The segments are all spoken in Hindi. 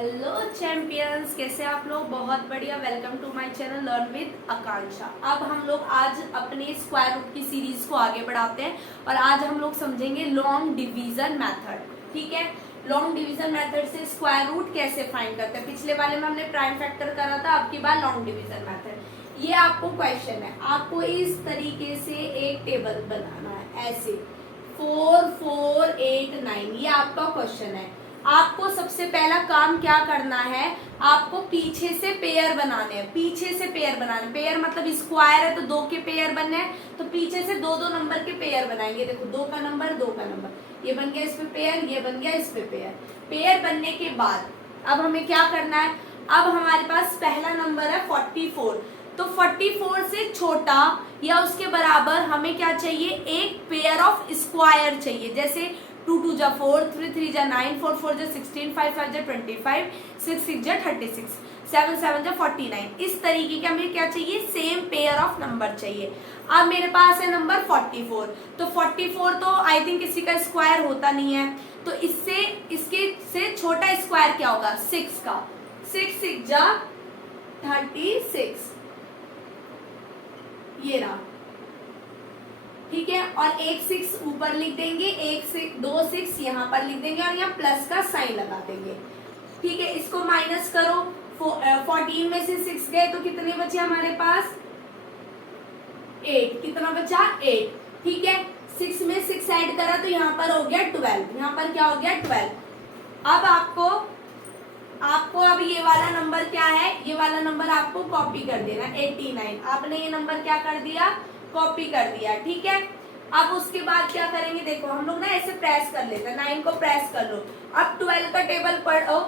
हेलो चैंपियंस, कैसे आप लोग। बहुत बढ़िया। Welcome to my channel learn with Akanksha. अब हम लोग आज अपने स्क्वायर रूट की सीरीज को आगे बढ़ाते हैं और आज हम लोग समझेंगे लॉन्ग डिवीजन मेथड। ठीक है, लॉन्ग डिवीजन मेथड से स्क्वायर रूट कैसे फाइंड करते हैं। पिछले वाले में हमने प्राइम फैक्टर करा था, अब की बार लॉन्ग डिवीजन मेथड। ये आपको क्वेश्चन है, आपको इस तरीके से एक टेबल बनाना है, ऐसे 4 4 8 9। ये आपका क्वेश्चन है। आपको सबसे पहला काम क्या करना है, आपको पीछे से पेयर बनाने हैं। पीछे से पेयर बनाने, पेयर मतलब स्क्वायर है तो दो के पेयर बनने हैं, तो पीछे से दो दो नंबर के पेयर बनाएंगे। देखो, दो का नंबर, दो का नंबर, ये बन गया इस पे पेयर, ये बन गया इस पे पेयर। पेयर बनने के बाद अब हमें क्या करना है, अब हमारे पास पहला नंबर है 44, तो 44 से छोटा या उसके बराबर हमें क्या चाहिए, एक पेयर ऑफ स्क्वायर चाहिए। जैसे 2 2 जा 4, 3 3 जा 9, 4 4 जा 16, 5 5 जा 25, 6 6 जा 36, 7 7 जा 49। इस तरीके के हमें क्या चाहिए, सेम पेयर ऑफ नंबर चाहिए। अब मेरे पास है नंबर 44, तो 44 तो आई थिंक किसी का स्क्वायर होता नहीं है, तो इससे इसके से छोटा स्क्वायर क्या होगा, 6 का। 6 6 जा 36, ये रहा। ठीक है, और एक 6 ऊपर लिख देंगे, एक 6 दो 6 यहाँ पर लिख देंगे और यहाँ प्लस का साइन लगा देंगे। ठीक है, इसको माइनस करो। 14 में से 6 गए तो कितने बचे हमारे पास, 8। कितना बचा, 8। ठीक है, 6 में 6 ऐड करा तो यहाँ पर हो गया 12। यहाँ पर क्या हो गया, 12। अब आपको अब ये वाला नंबर क्या है, ये वाला नंबर आपको कॉपी कर देना, 89। आपने ये नंबर क्या कर दिया, कॉपी कर दिया। ठीक है, अब उसके बाद क्या करेंगे, देखो हम लोग ना ऐसे प्रेस कर लेते हैं, 9 को प्रेस कर लो। अब 12 का टेबल पढ़ो,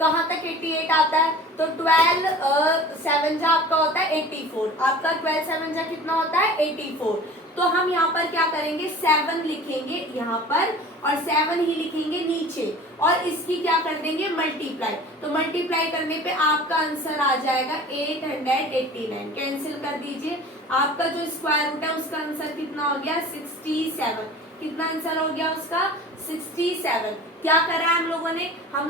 कहाँ तक 88 आता है, तो 12 7 जा आपका होता है 84। आपका 12 7 जा कितना होता है, 84। तो हम यहाँ पर क्या करेंगे, 7 लिखेंगे यहाँ पर और 7 ही लिखेंगे नीचे, और इसकी क्या कर देंगे, मल्टीप्लाई। तो मल्टीप्लाई करने पे आपका आंसर आ जाएगा 889। कैंसिल कर दीजिए, आपका जो स्क्वायर रूट है उसका आंसर कितना हो गया, 67। कितना आंसर हो गया उसका, 67। क्या करा है हम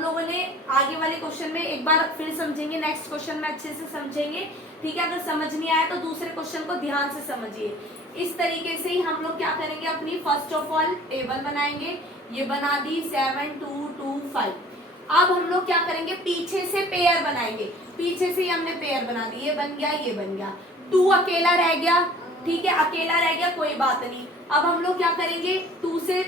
लोगों ने आगे वाले क्वेश्चन में एक बार फिर समझेंगे, नेक्स्ट क्वेश्चन में अच्छे से समझेंगे। ठीक है, अगर समझ नहीं आया तो दूसरे क्वेश्चन को ध्यान से समझिए। इस तरीके से ही हम लोग क्या करेंगे, अपनी फर्स्ट ऑफ ऑल टेबल बनाएंगे। ये बना दी 7 2 2 5। अब हम लोग क्या करेंगे, पीछे से पेयर बनाएंगे। पीछे से ही हमने पेयर बना दी, ये बन गया, ये बन गया। 2 अकेला रह गया। ठीक है, अकेला रह गया, कोई बात नहीं। अब हम लोग क्या करेंगे, 2 से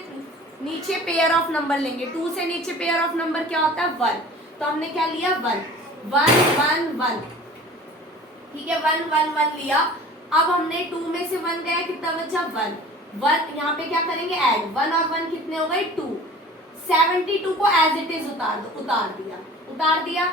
नीचे पेयर ऑफ नंबर लेंगे। 2 से नीचे पेयर ऑफ नंबर क्या होता है, 1। तो हमने क्या लिया, 1 1 1 1। ठीक है, 1 1 1 लिया। अब हमने 2 में से 1 गया, कितना बचा, 1 1। यहाँ पे क्या करेंगे, ऐड 1 और 1 कितने हो गए, 2। 72 को एज इट इज उतार दिया।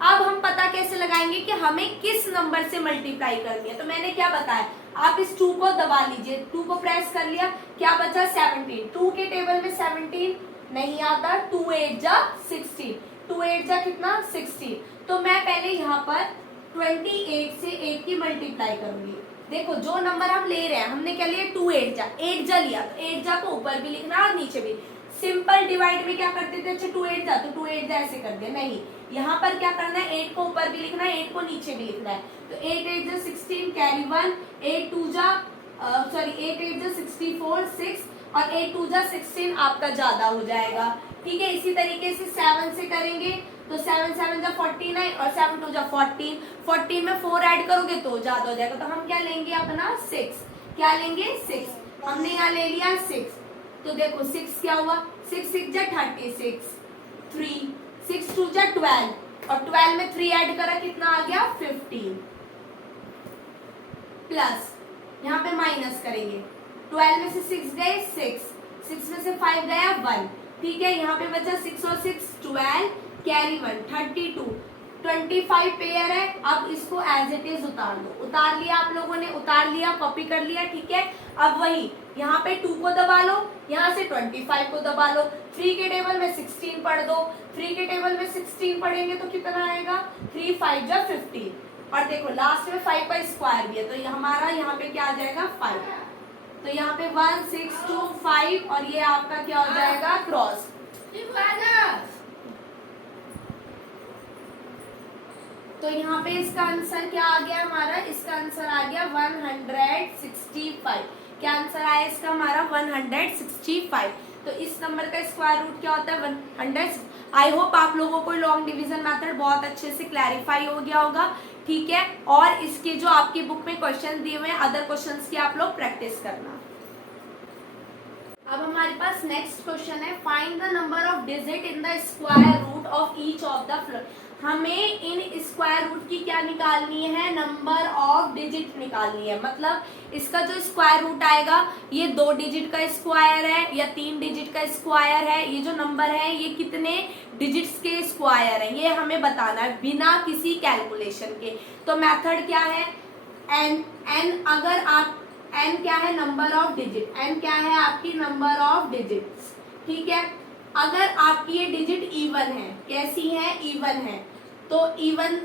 अब हम पता कैसे लगाएंगे कि हमें किस नंबर से मल्टीप्लाई करनी है, तो मैंने क्या बताया, आप इस 2 को दबा लीजिए। 2 को प्रेस कर लिया, क्या बचा, 17। 2 के टेबल में 17 नहीं आता। 2 8 जा 16, 2 8 जा कितना, 16। तो मैं पहले यहाँ पर 28 से 8 की मल्टीप्लाई करूंगी। देखो, जो नंबर हम ले रहे हैं, हमने क्या लिया, 2 8 जा लिया, तो 8 जा को ऊपर भी लिखना और नीचे भी। सिंपल डिवाइड में क्या करते थे, अच्छा 2 8 जा, तो 2 8 जा ऐसे कर दिया, नहीं। यहाँ पर क्या करना है, 8 को ऊपर भी लिखना है, 8 को नीचे भी लिखना है। तो 8 8 जा 16, कैरी 1, 8 2 जा 64 6, और 8 2 जा 16 आपका ज्यादा हो जाएगा। ठीक है, इसी तरीके से 7 से करेंगे, तो 7 7 जा 49 और 7 2 जा 14। 14 में 4 ऐड करोगे तो ज्यादा हो जाएगा, तो हम क्या लेंगे अपना, 6। क्या लेंगे, 6। हमने यहाँ ले लिया 6, तो देखो 6 क्या हुआ, 6 6 जा 36, 3 6 2 जा 12, और 12 में 3 ऐड करा, कितना आ गया, 15। प्लस यहाँ पे माइनस करेंगे, 12 में से 6 गए, 6 में से 5 गया, 1। ठीक है, यहाँ पे बचा 6 और 6 12, कैरी 1 32, 25 पेयर है। अब इसको एज इट इज उतार लो। उतार लिया आप लोगों ने, उतार लिया, कॉपी कर लिया। ठीक है, अब वही यहाँ पे 2 को दबा लो, यहाँ से 25 को दबा लो। 3 के टेबल में 16 पढ़ दो। 3 के टेबल में 16 पढ़ेंगे तो कितना आएगा, 3 5 जा 15, और देखो लास्ट में 5 का स्क्वायर भी है, तो ये हमारा यहाँ पे क्या आ जाएगा, 5। तो यहाँ पे 1 6 2 5, और ये आपका क्या हो जाएगा, क्रॉस। तो यहाँ पे इसका आंसर क्या आ गया हमारा, इसका आंसर आ गया 165। क्या आंसर आया इसका हमारा 165। तो इस नंबर का स्क्वायर रूट क्या होता है 100। आई होप आप लोगों को लॉन्ग डिवीजन मेथड बहुत अच्छे से क्लैरिफाई हो गया होगा, ठीक है। और इसके जो आपकी बुक में क्वेश्चन दिए हुए हैं अदर क्वेश्चंस की आप लोग प्रैक्टिस करना। अब हमारे पास नेक्स्ट क्वेश्चन है, find the number of digit in the square root of each of the floor. हमें इन स्क्वायर रूट की क्या निकालनी है, नंबर ऑफ डिजिट निकालनी है। मतलब इसका जो स्क्वायर रूट आएगा ये 2 डिजिट का स्क्वायर है या 3 डिजिट का स्क्वायर है, ये जो नंबर है ये कितने डिजिट्स के स्क्वायर है ये हमें बताना है बिना किसी कैलकुलेशन के। तो मेथड क्या है, एन अगर आप n क्या है नंबर ऑफ डिजिट, n क्या है आपकी नंबर ऑफ डिजिट्स, ठीक है। अगर आपकी ये डिजिट इवन है, कैसी है इवन है, तो इवन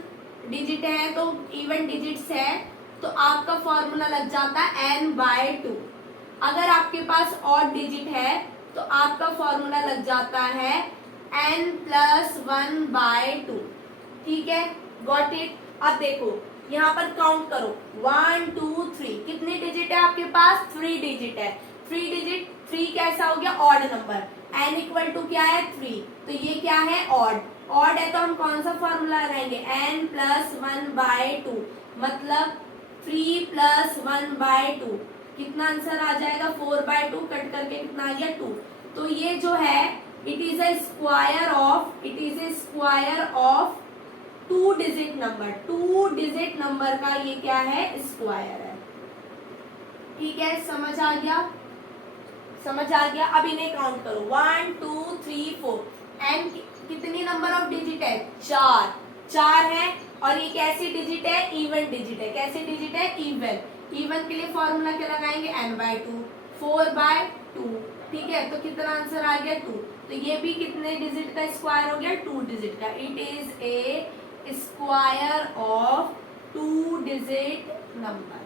डिजिट है तो इवन डिजिट्स है तो आपका फॉर्मूला लग जाता है n/2। अगर आपके पास ऑड डिजिट है तो आपका फॉर्मूला लग जाता है n+1/2, ठीक है। Got it. अब देखो यहाँ पर काउंट करो 1 2 3, कितने डिजिट है आपके पास 3 डिजिट है। 3 डिजिट 3 कैसा हो गया odd number, n equal to क्या है 3, तो ये क्या है ऑड। ऑड है तो हम कौन सा फॉर्मूला लगाएंगे n+1/2, मतलब 3+1/2, कितना आंसर आ जाएगा 4/2, कट करके कितना आ गया 2। तो ये जो है it is a square of 2 digit number, 2 digit number का ये क्या है स्क्वायर है, ठीक है। समझ आ गया, समझ आ गया। अब इन्हें काउंट करो 1 2 3 4, एन कितनी नंबर ऑफ डिजिट है 4 है। और ये कैसी डिजिट है इवन डिजिट है, कैसी डिजिट है इवन। इवन के लिए फॉर्मूला क्या लगाएंगे n/2, 4/2, ठीक है। तो कितना आंसर आ गया 2। तो ये भी कितने डिजिट का स्क्वायर हो गया 2 डिजिट का। It is a square of 2 digit number,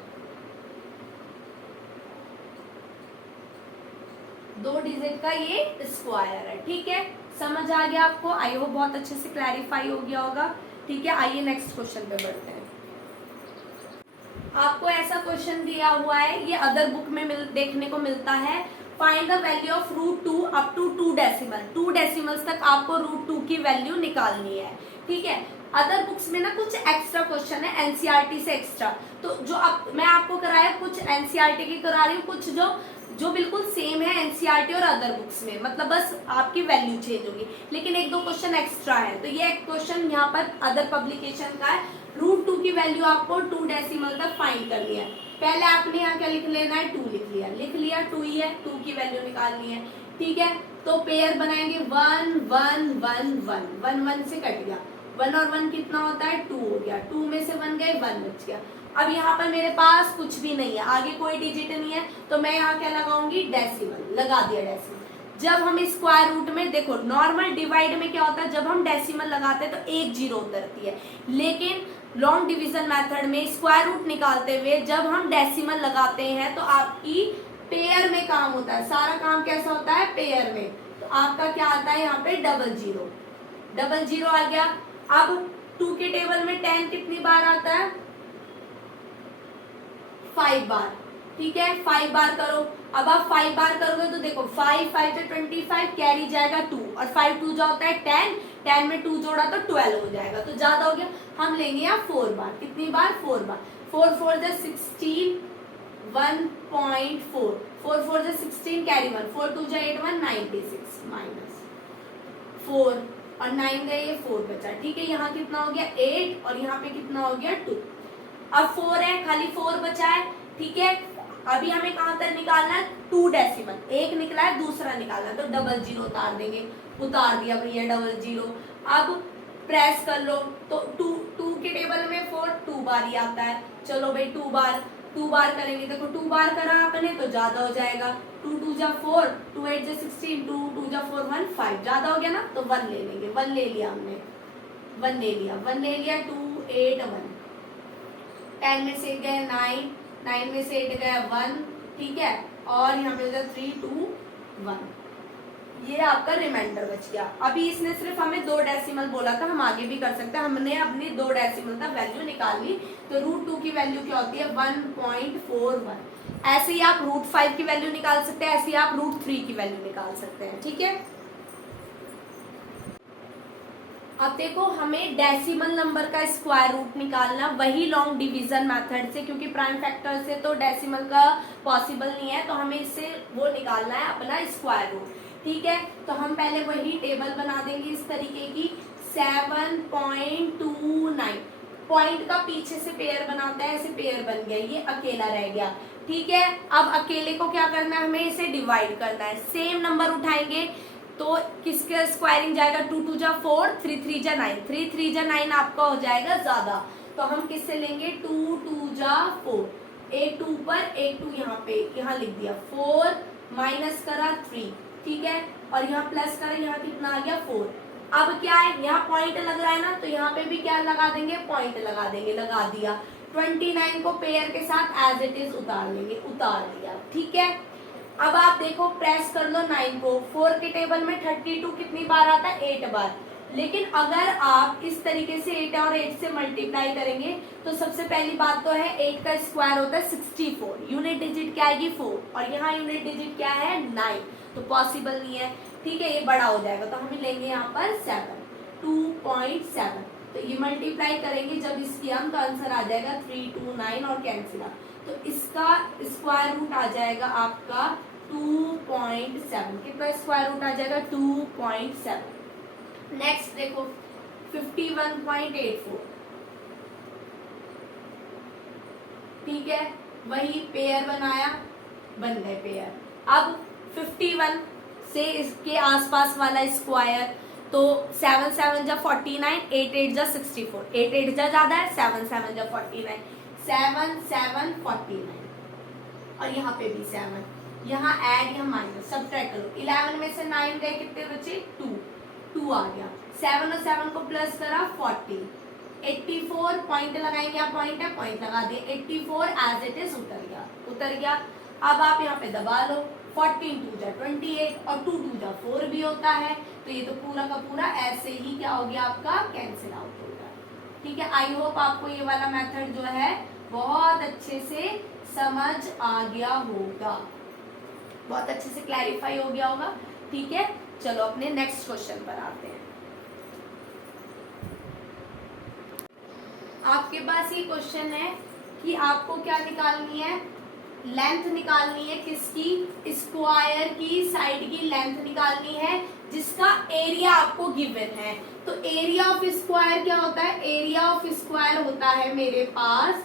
2 digit का ये स्क्वायर है, ठीक है। समझ आ गया आपको, आई होप बहुत अच्छे से क्लैरिफाई हो गया होगा, ठीक है। आइए नेक्स्ट क्वेश्चन पे बढ़ते हैं। आपको ऐसा क्वेश्चन दिया हुआ है, ये अदर बुक में देखने को मिलता है। Find the value of √2 up to 2 decimal, 2 decimals तक आपको √2 की वैल्यू निकालनी है, ठीक है। अदर बुक्स में ना कुछ एक्स्ट्रा क्वेश्चन है एनसीईआरटी से एक्स्ट्रा, तो जो अब मैं आपको कराया कुछ एनसीईआरटी की करा रही हूँ, कुछ जो बिल्कुल सेम है एनसीईआरटी और अदर बुक्स में, मतलब बस आपकी वैल्यू चेंज होगी, लेकिन 1-2 क्वेश्चन एक्स्ट्रा है। तो ये क्वेश्चन यहाँ पर अदर पब्लिकेशन का है, √2 की वैल्यू आपको 2 डेसिमल तक फाइंड करनी है। पहले आपने यहाँ क्या लिख लेना है 2 लिख लिया 2 ही है, 2 की वैल्यू निकालनी है, ठीक है। तो पेयर बनाएंगे 1 1 1 1, 1 1 से कट गया, 1 और 1 कितना होता है 2 हो गया, 2 में से 1 गए 1 बच गया। अब यहाँ पर मेरे पास कुछ भी नहीं है, आगे कोई डिजिट नहीं है, तो मैं यहाँ क्या लगाऊंगी डेसिमल, लगा दिया डेसिमल। जब हम स्क्वायर रूट में देखो नॉर्मल डिवाइड में क्या होता है, जब हम डेसिमल लगाते हैं तो 1 0 उतरती है, लेकिन लॉन्ग डिवीजन मेथड में स्क्वायर रूट निकालते हुए जब हम डेसिमल लगाते हैं तो आपकी पेयर में काम होता है, सारा काम कैसा होता है पेयर में। तो आपका क्या आता है यहाँ पे 00 आ गया। अब 2 के टेबल में 10 कितनी बार आता है 5 बार, ठीक है। 5 बार करो, अब आप 5 बार करोगे तो देखो 5 5 से 25 कैरी जाएगा 2, और 5 2 जो होता है 10, 10 में 2 जोड़ा तो 12 हो जाएगा, तो ज्यादा हो गया। हम लेंगे यहाँ 4 बार, कितनी बार 4 बार, 4 4 से 16 1.4, 4 4 से 16 कैरी 1, 4 2 जा 8 1 96 माइनस 4 और 9 गए ये 4 बचा, ठीक है। यहाँ कितना हो गया 8 और यहाँ पे कितना हो गया 2। अब 4 है, खाली 4 बचा है, ठीक है। अभी हमें कहाँ तक निकालना है 2 डेसिमल, एक निकला है दूसरा निकालना है, तो 00 उतार देंगे, उतार दिया भैया 00। अब प्रेस कर लो तो 2 के टेबल में 4 2 बार ही आता है, चलो भाई 2 बार करेंगे, देखो 2 बार करा आपने तो ज्यादा हो जाएगा, 2 2 जा 4, 2 8 जा 16, 2 2 जा 4 1 5, ज्यादा हो गया ना, तो 1 ले लेंगे, 1 ले लिया हमने, 1 ले लिया 2 8 1, 10 में से गए 9, 9 में से 8 गया 1, ठीक है। और यहाँ पे 3 2 1, ये आपका रिमाइंडर बच गया। अभी इसने सिर्फ हमें 2 डेसिमल बोला था, हम आगे भी कर सकते हैं। हमने अपनी 2 डेसिमल का वैल्यू निकाल ली, तो √2 की वैल्यू क्या होती है 1.41। ऐसे ही आप √5 की वैल्यू निकाल सकते हैं, ऐसे ही आप √3 की वैल्यू निकाल सकते हैं। ठीक है, अब देखो हमें डेसिमल नंबर का स्क्वायर रूट निकालना, वही लॉन्ग डिवीजन मेथड से, क्योंकि प्राइम फैक्टर से तो डेसिमल का पॉसिबल नहीं है, तो हमें इससे वो निकालना है अपना स्क्वायर रूट। ठीक है, तो हम पहले वही टेबल बना देंगे इस तरीके की 7.29। पॉइंट का पीछे से पेयर बनाता है, ऐसे पेयर बन गया, ये अकेला रह गया। ठीक है, अब अकेले को क्या करना है, हमें इसे डिवाइड करना है। सेम नंबर उठाएंगे तो किसके स्क्वायरिंग जाएगा, 2 2 जा 4, 3 3 जा 9, 3 3 जा 9 आपका हो जाएगा ज्यादा, तो हम किससे लेंगे 2 2 जा 4, एक 2 पर एक 2 यहाँ पे, यहाँ लिख दिया 4 माइनस करा 3। ठीक है, और यहाँ प्लस करा, यहाँ कितना आ गया 4। अब क्या है, यहाँ पॉइंट लग रहा है ना, तो यहाँ पे भी क्या लगा देंगे, पॉइंट लगा देंगे, लगा दिया। 29 को पेयर के साथ एज इट इज उतार लेंगे, उतार दिया। ठीक है, अब आप देखो प्रेस कर लो 9 को, 4 के टेबल में 32 कितनी बार आता है 8 बार। लेकिन अगर आप इस तरीके से 8 और 8 से मल्टीप्लाई करेंगे तो सबसे पहली बात तो है 8 का स्क्वायर होता है 64, यूनिट डिजिट क्या आएगी 4, और यहाँ यूनिट डिजिट क्या है 9, तो पॉसिबल नहीं है। ठीक है, ये बड़ा हो जाएगा, तो हम लेंगे यहाँ पर 7, 2.7, तो ये मल्टीप्लाई करेंगे जब इसकी हम, तो आंसर आ जाएगा 329 और कैंसिल आ, तो इसका स्क्वायर रूट आ जाएगा आपका 2.7। कितना स्क्वायर रूट आ जाएगा 2.7। नेक्स्ट देखो 51.84। ठीक है, वही पेयर बनाया, बन गए पेयर। अब 51 से इसके आसपास वाला स्क्वायर, तो 7 7 जा 49, 8 8 जा 64, 8 8 जा ज्यादा है, 7 7 जा 49, 7 7 49, और यहाँ पे भी 7, यहाँ ऐड या माइनस सब्ट्रैक्ट करो। 11 में से 9 गए, कितने बचे 2 आ गया। 7 और 7 को प्लस करा 40, 84 पॉइंट लगाएंगे, यहाँ पॉइंट है, पॉइंट लगा दिए, 84 एज इट इज उतर गया। अब आप यहाँ पे दबा लो, 14 2 जा 28 और 2 2 जा 4 भी होता है, तो ये तो पूरा का पूरा ऐसे ही क्या हो गया आपका कैंसिल आउट हो गया। ठीक है, आई होप आपको ये वाला मेथड जो है बहुत अच्छे से समझ आ गया होगा, बहुत अच्छे से क्लैरिफाई हो गया होगा। ठीक है, चलो अपने नेक्स्ट क्वेश्चन पर आते हैं। आपके पास ये क्वेश्चन है कि आपको क्या निकालनी है, लेंथ निकालनी है, किसकी, स्क्वायर की साइड की लेंथ निकालनी है, जिसका एरिया आपको गिवन है। तो एरिया ऑफ स्क्वायर क्या होता है, एरिया ऑफ स्क्वायर होता है मेरे पास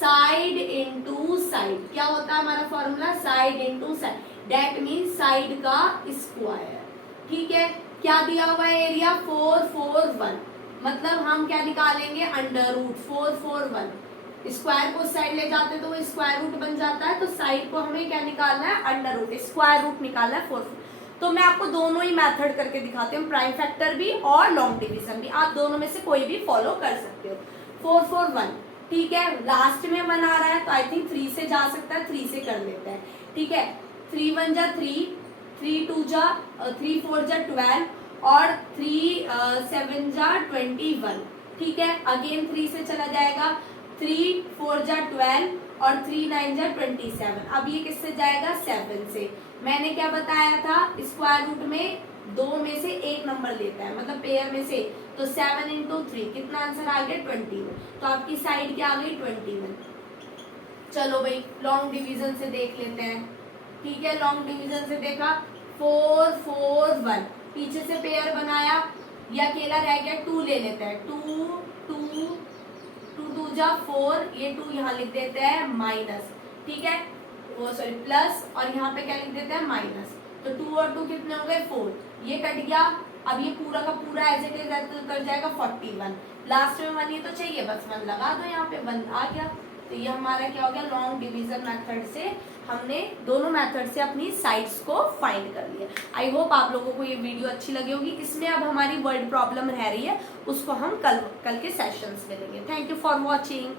साइड इनटू साइड। क्या होता है हमारा formula, side into side, that mean side का स्क्वायर। ठीक है, क्या दिया हुआ है एरिया 441, मतलब हम क्या निकालेंगे अंडर रूट 441। स्क्वायर को साइड ले जाते तो वो स्क्वायर रूट बन जाता है, तो साइड को हमें क्या निकालना है अंडर रूट, स्क्वायर रूट निकालना है 4। तो मैं आपको दोनों ही मेथड करके दिखाती हूँ, प्राइम फैक्टर भी और लॉन्ग डिवीजन भी, आप दोनों में से कोई भी फॉलो कर सकते हो। 441, ठीक है, लास्ट में 1 आ रहा है तो आई थिंक 3 से जा सकता है, 3 से कर लेते हैं। ठीक है, 3 1 जा 3, 3 2 जा 3 4 जा 12 और 3 7 जा 21। ठीक है, अगेन 3 से चला जाएगा, 3 4 जा 12 और 3 9 जा 27। अब ये किससे जाएगा 7 से। मैंने क्या बताया था, स्क्वायर रूट में 2 में से एक नंबर लेता है, मतलब पेयर में से, तो 7 इंटू 3 कितना आंसर आ गया 21। तो आपकी साइड क्या आ गई 21। चलो भाई लॉन्ग डिवीजन से देख लेते हैं। ठीक है, लॉन्ग डिवीजन से देखा 4 4 1, पीछे से पेयर बनाया, ये अकेला रह गया, 2 ले लेते हैं, 2 2 2 2 जा 4, ये 2 यहाँ लिख देते हैं माइनस। ठीक है, वो सॉरी प्लस, और यहाँ पे क्या लिख देते हैं माइनस, तो 2 और 2 कितने हो गए 4, ये कट गया। अब ये पूरा का पूरा एज इट इज कर जाएगा 41, लास्ट में 1 ही तो चाहिए, बस 1 लगा दो, यहाँ पे 1 आ गया। तो ये हमारा क्या हो गया, लॉन्ग डिवीजन मेथड से हमने दोनों मेथड से अपनी साइड्स को फाइंड कर लिया। आई होप आप लोगों को ये वीडियो अच्छी लगी होगी। इसमें अब हमारी वर्ड प्रॉब्लम रह रही है, उसको हम कल के सेशंस में लेंगे। Thank you for watching.